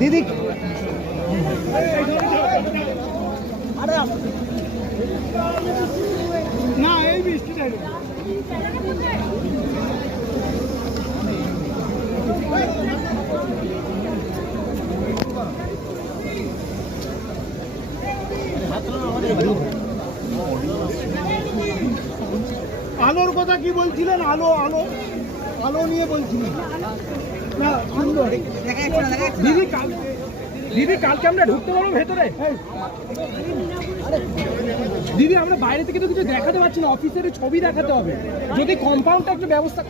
দিদি না এই বৃষ্টি আলোর কথা কি বলছিলেন? আলো আলো আলো নিয়ে বলছিলেন না? সুন্দর দিদি। দিদি কালকে আমরা ঢুকতে পারবো ভেতরে? দিদি আমরা বাইরে থেকে তো কিছু দেখাতে পারছি না, অফিসের ছবি দেখাতে হবে। যদি কম্পাউন্ডটা একটু ব্যবস্থা